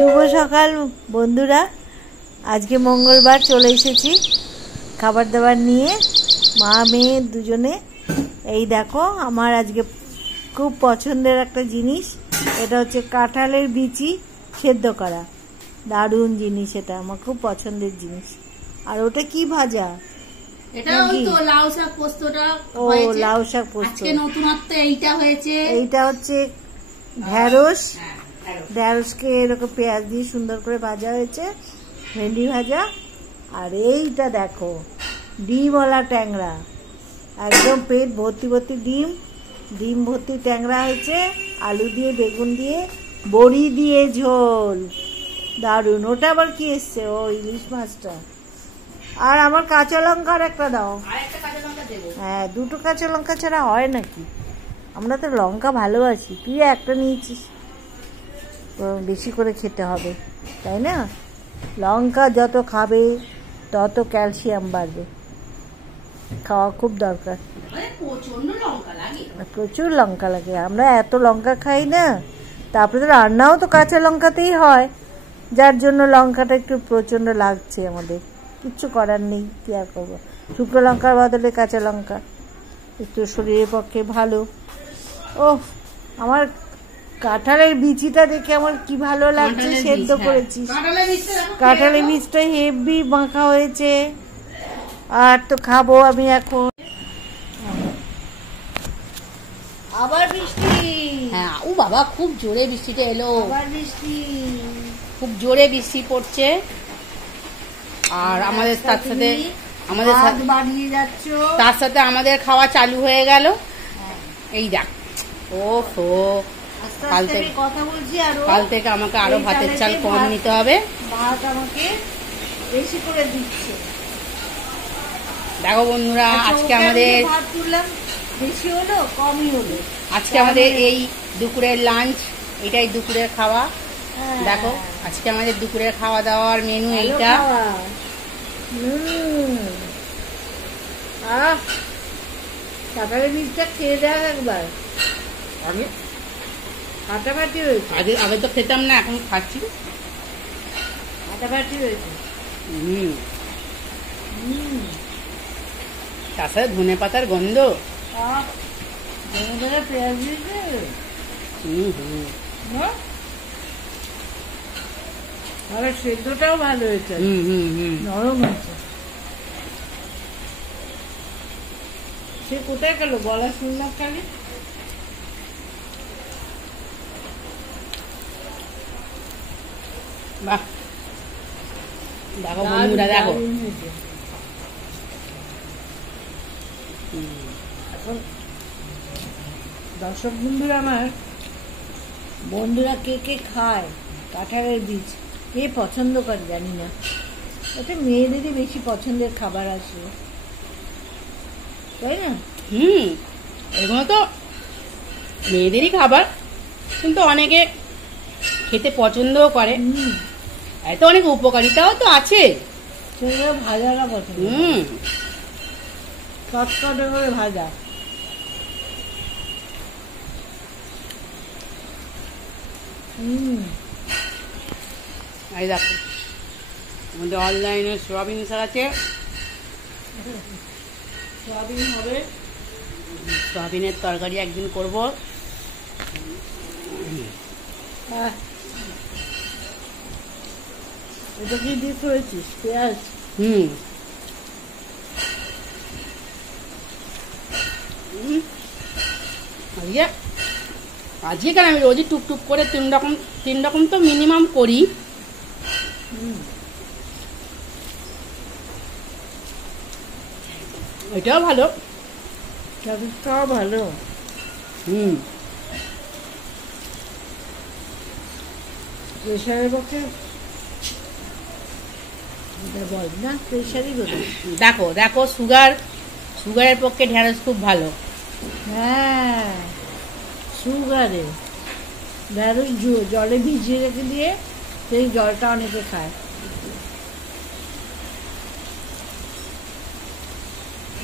শুভ সকাল বন্ধুরা। আজকে মঙ্গলবার চলে এসেছি খাবার দাবার নিয়ে, মা মেয়ে দুজনে। এই দেখো আমার আজকে খুব পছন্দের একটা জিনিস, এটা হচ্ছে কাঁঠালের বিচি সেদ্ধ করা। দারুণ জিনিস, এটা আমার খুব পছন্দের জিনিস। আর ওটা কি ভাজা? এটা ওই তো লাউ শাক পোস্তটা ও লাউ শাক পোস্ত। আজকে নতুনত্ব এইটা হয়েছে। এইটা হচ্ছে ঢেঁড়স, ঢেঁড়সকে এরকম পেঁয়াজ দিয়ে সুন্দর করে ভাজা হয়েছে, ভেন্ডি ভাজা। আর এইটা দেখো ডিমওয়ালা ট্যাংরা, একদম পেট ভর্তি ভর্তি ডিম ভর্তি ট্যাংরা হয়েছে, আলু দিয়ে বেগুন দিয়ে বড়ি দিয়ে ঝোল, দারুণ। ওটা আবার কি এসছে? ও ইলিশ মাছটা। আর আমার কাঁচা লঙ্কার একটা দাও। হ্যাঁ, দুটো কাঁচা লঙ্কা ছাড়া হয় নাকি? আমরা তো লঙ্কা ভালোবাসি, তুই একটা নিয়েছিস, বেশি করে খেতে হবে তাই না? লঙ্কা যত খাবে তত ক্যালসিয়াম বাড়বে, খাওয়া খুব দরকার। প্রচুর লঙ্কা লাগে, আমরা এত লঙ্কা খাই না। তারপরে তো রান্নাও তো কাঁচা লঙ্কাতেই হয়, যার জন্য লঙ্কাটা একটু প্রচণ্ড লাগছে আমাদের। কিচ্ছু করার নেই, কি আর করবো। শুকনো লঙ্কার বদলে কাঁচা লঙ্কা একটু শরীরের পক্ষে ভালো। ও আমার কাঁঠালের বিচিটা দেখে আমার কি ভালো লাগছে, সেদ্ধ করেছিস। কাঁঠালের বীজটা হেভি মাখা হয়েছে, আর তো খাবো আমি এখন। আবার বৃষ্টি। হ্যাঁ, ও বাবা খুব জোরে বৃষ্টিটা এলো। আবার বৃষ্টি, খুব জোরে বৃষ্টি পড়ছে। আর আমাদের তার সাথে আমাদের খাওয়া চালু হয়ে গেল। এই দেখ, ওহো, কাল থেকে আমাকে আরো ভাতের চাল কম নিতে হবে। ভাত আমাকে বেশি করে দিচ্ছে। দেখো বন্ধুরা, আজকে আমাদের ভাত তুললাম, বেশি হলো কমই হলো। আজকে আমাদের এই দুপুরের লাঞ্চ, এটাই দুপুরের খাওয়া। দেখো আজকে আমাদের দুপুরের খাওয়া দাওয়ার মেনু এইটা। কাঁঠালের বীজটা খেয়ে দেখ একবার। আগে ফাটাফাটি হয়েছে। আগে তো খেতাম না, এখন খাচ্ছি। ফাটাফাটি হয়েছে। তার সাথে ধনে পাতার গন্ধ। পেঁয়াজ দিয়েছে। আর সেদ্ধটাও ভালো হয়েছে, নরম হয়েছে। সে কোথায় গেল? গলা শুনলাম খালি। বাহ, দেখো বন্ধুরা, দেখো এখন দর্শক বন্ধুরা, আমার বন্ধুরা কে কে খায় কাঁঠালের বীজ, কে পছন্দ করে জানি না। এটা মেয়েদেরই বেশি পছন্দের খাবার আসে, তাই না? এগুলো তো মেয়েদেরই খাবার, কিন্তু অনেকে খেতে পছন্দও করে। এত অনেক উপকারিতাও তো আছে। সেগুলো ভাজাটা পছন্দ, চটচটে করে ভাজা। এই দেখো আমাদের অনলাইনে সোয়াবিন শাক আছে, সোয়াবিন হবে, সোয়াবিনের তরকারি একদিন করব। এটা কি দিয়ে করেছিস? পেঁয়াজ। আজকে কেন, আমি রোজই টুকটুক করে তিন রকম তো মিনিমাম করি। এটাও ভালো, সবটাও ভালো। প্রেশারের পক্ষে বল না, প্রেশারই বলি। দেখো দেখো, সুগারের পক্ষে ঢেঁড়স খুব ভালো। হ্যাঁ, সুগারে ঢেঁড়স জলে ভিজিয়ে রেখে দিয়ে সেই জলটা অনেকে খায়।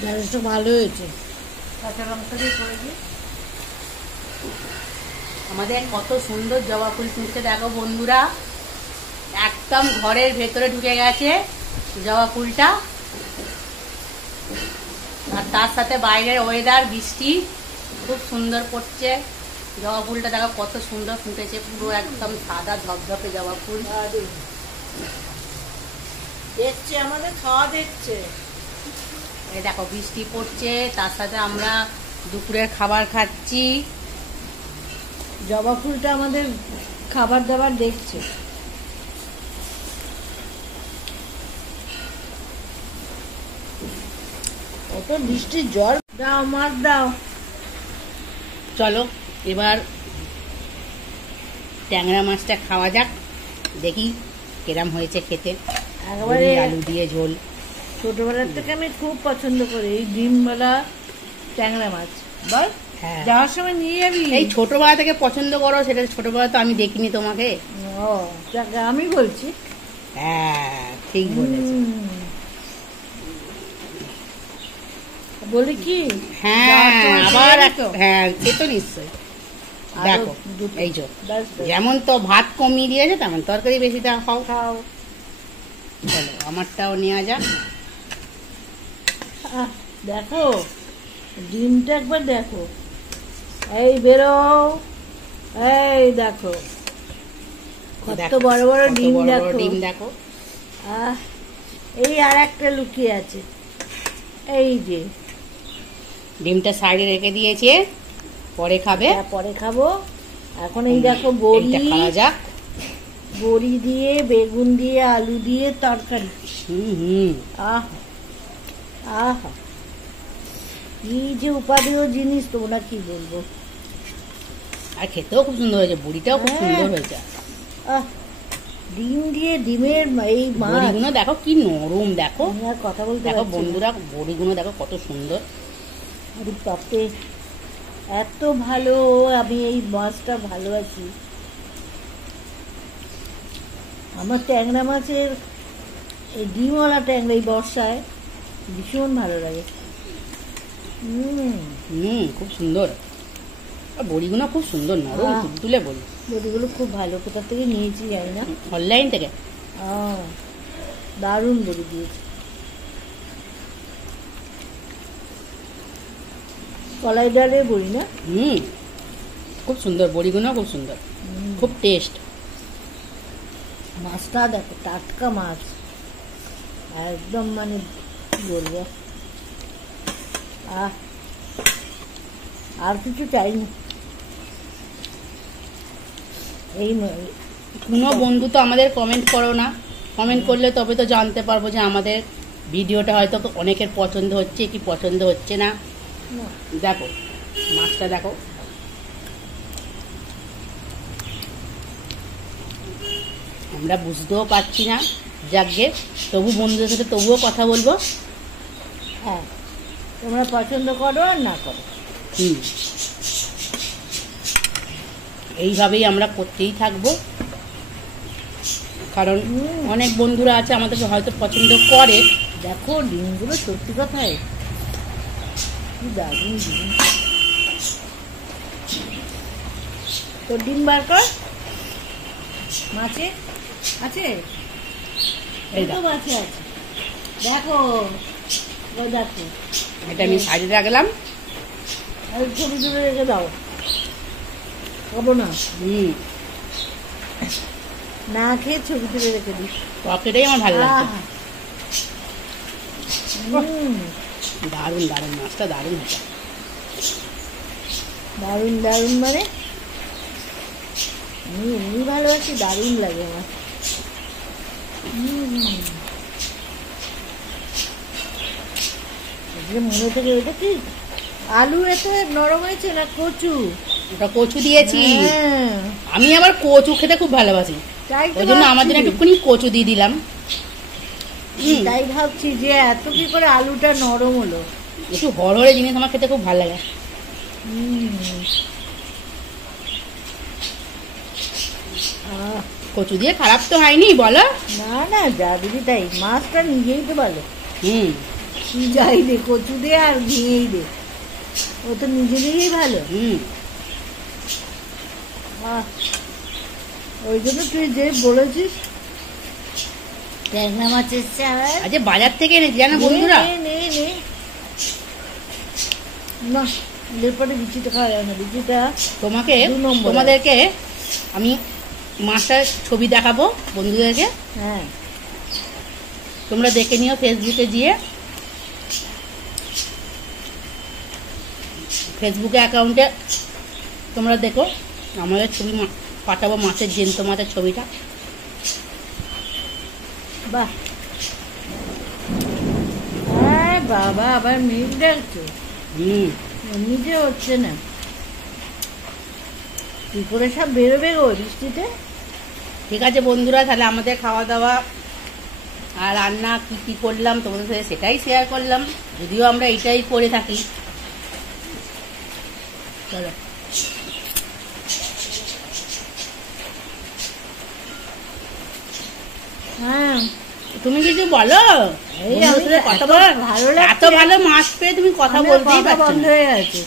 ঢেঁড়সটা ভালো হয়েছে, কাঁচা লঙ্কা দিয়ে করেছি। আমাদের কত সুন্দর জবা ফুল ফুটছে দেখো বন্ধুরা। একদম ঘরের ভেতরে ঢুকে গেছে জবা ফুলটা। আর তার সাথে বাইরের ওয়েদার বৃষ্টি খুব সুন্দর পড়ছে। জবা ফুলটা দেখো কত সুন্দর ফুটেছে, পুরো একদম সাদা ধপধপে জবা ফুল। দেখছে আমাদের খাওয়া দেখছে। এই দেখো বৃষ্টি পড়ছে, তার সাথে আমরা দুপুরের খাবার খাচ্ছি। জবা ফুলটা আমাদের খাবার দাবার দেখছে। কত বৃষ্টির জল। দাও মাছ দাও। চলো এবার ট্যাংরা মাছটা খাওয়া যাক, দেখি কিরম হয়েছে খেতে। একেবারে আলু দিয়ে ঝোল। ছোটবেলার থেকে আমি খুব পছন্দ করি এই ডিমওয়ালা ট্যাংরা মাছ। বল হ্যাঁ, যাওয়ার সময় নিয়ে যাবি। এই ছোটবেলা থেকে পছন্দ করো, সেটা ছোটবেলা তো আমি দেখিনি তোমাকে। ও আমি বলছি। হ্যাঁ ঠিক বলেছি। বলি কি হ্যাঁ আবার হ্যাঁ সে তো নিশ্চয়ই। দেখো এই যে যেমন তো ভাত কমিয়ে দিয়েছে তেমন তরকারি বেশি দেওয়া খাও। খাও। চলো আমারটাও নেওয়া যাক। দেখো ডিমটা একবার দেখো, এই বেরো, এই দেখো কত বড় বড় ডিম। দেখো ডিম দেখো। এই আর একটা লুকিয়ে আছে, এই যে ডিমটা সাইডে রেখে দিয়েছে, পরে খাবে। পরে খাবো। এখন এই দেখো বড়ি খাওয়া যাক। বড়ি দিয়ে বেগুন দিয়ে আলু দিয়ে তরকারি। আহ আহ কি যে উপাদেয় জিনিস, তোমরা কি বলবো। আর খেতেও খুব সুন্দর হয়েছে, বড়িটাও খুব সুন্দর হয়েছে। ডিম দিয়ে ডিমের এই বড়িগুলো দেখো কি নরম। দেখো কথা বলতে দেখো বন্ধুরা, বড়িগুলো দেখো কত সুন্দর। আরে বাপরে এত ভালো, আমি এই মাছটা ভালোবাসি। আমার ট্যাংরা মাছের এই ডিমওয়ালা ট্যাংরা এই বর্ষায় ভীষণ ভালো লাগে। খুব সুন্দর। বড়িগুলো খুব সুন্দর নরম তুলে বলি। বড়িগুলো খুব ভালো, কোথা থেকে নিয়েছি জানি না, অনলাইন থেকে। দারুণ বড়ি দিয়েছি। কলাই ডালের বড়ি না? খুব সুন্দর বড়িগুলো, খুব সুন্দর, খুব টেস্ট। মাছটা দেখো টাটকা মাছ একদম, মানে বলবো আর কিছু চাইনি। এই কোনো বন্ধু তো আমাদের কমেন্ট করো না, কমেন্ট করলে তবে তো জানতে পারবো যে আমাদের ভিডিওটা হয়তো অনেকের পছন্দ হচ্ছে কি পছন্দ হচ্ছে না। দেখো মাছটা দেখো, আমরা বুঝতেও পারছি না, যাকগে তবু বন্ধুদের সাথে তবুও কথা বলবো। হ্যাঁ তোমরা পছন্দ করো আর না করো, এইভাবেই আমরা করতেই থাকবো, কারণ অনেক বন্ধুরা আছে আমাদেরকে হয়তো পছন্দ করে। দেখো ডিমগুলো সত্যি কথাই কি দারুণ ডিম। তো ডিম বার কর, মাছে আছে, এই তো মাছে আছে। দেখো দেখো এটা আমি সাইডে রাখলাম, ছবি তুলে রেখে দাও, খাবো না। না খেয়ে ছবি তুলে রেখে দিস, পকেটেই আমার ভালো লাগে। দারুণ দারুণ মাছটা, দারুণ হয়েছে, দারুণ দারুণ। মানে আমি এমনি ভালোবাসি, দারুণ লাগে আমার। মনে থেকে ওইটা কি আলু এত নরম হয়েছে না কচু? ওটা কচু দিয়েছি। আমি আবার কচু খেতে খুব ভালোবাসি, ওই জন্য আমার জন্য একটুখানি কচু দিয়ে দিলাম। তাই ভাবছি যে এত কি করে আলুটা নরম হলো। একটু হরহরে জিনিস আমার খেতে খুব ভালো লাগে। কচু দিয়ে খারাপ তো হয়নি বলো? না না যা দিদি তাই, মাছটা নিজেই তো ভালো। যাই দে, কচু দে আর ঘিয়েই দে, ও তো নিজে নিজেই ভালো। ওই জন্য তুই যে বলেছিস ট্যাংরা মাছ এসছে আবার। আজ বাজার থেকে এনেছি জানো বন্ধুরা। না এরপরে বিচিটা খাওয়া যায় না, বিচিটা তোমাদেরকে আমি মাছটার ছবি দেখাবো বন্ধুদেরকে। হ্যাঁ তোমরা দেখে নিও ফেসবুকে গিয়ে, ফেসবুকে অ্যাকাউন্টে তোমরা দেখো আমাদের ছবি পাঠাবো, মাছের জ্যান্ত মাছের ছবিটা। বাহ, হ্যাঁ বাবা আবার মিল ডাকছো। এমনিতে হচ্ছে না, কি করে সব বেরোবে গো বৃষ্টিতে। ঠিক আছে বন্ধুরা, তাহলে আমাদের খাওয়া দাওয়া আর রান্না কি কি করলাম তোমাদের সাথে সেটাই শেয়ার করলাম, যদিও আমরা এটাই করে থাকি। চলো হ্যাঁ তুমি কিছু বলো, কথা বলো। এত ভালো মাছ পেয়ে তুমি কথা বলতেই পারছো বন্ধ হয়ে গেছে।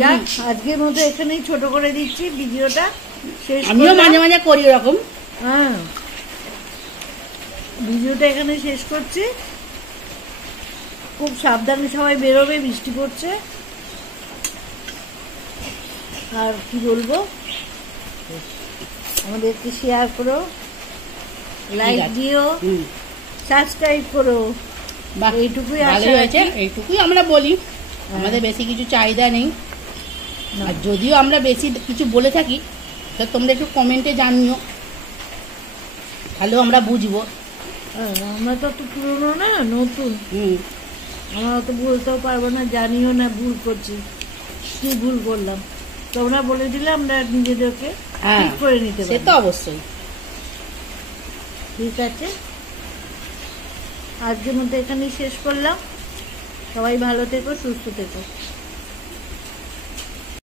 যাক আজকের মতো এখানেই ছোট করে দিচ্ছি ভিডিওটা শেষ। আমিও মাঝে মাঝে করি ওরকম। হ্যাঁ ভিডিওটা এখানে শেষ করছি। খুব সাবধানে সবাই বেরোবে, বৃষ্টি পড়ছে। আর কি বলবো, আমাদেরকে শেয়ার করো, লাইক দিও, সাবস্ক্রাইব করো। এইটুকুই ভালোই হয়েছে, এইটুকুই আমরা বলি, আমাদের বেশি কিছু চাহিদা নেই। আর যদিও আমরা বেশি কিছু বলে থাকি তো তোমরা একটু কমেন্টে জানিও, তাহলেও আমরা বুঝবো। আমরা তো একটু পুরোনো না, নতুন, আমরা অত বলতেও পারবো না, জানিও না ভুল করছি, কি ভুল করলাম তোমরা বলে দিলে আমরা নিজেদেরকে ঠিক করে নিতে পারি। সে তো অবশ্যই। ঠিক আছে, আজকের মতো এখানেই শেষ করলাম। সবাই ভালো থেকো, সুস্থ থেকো।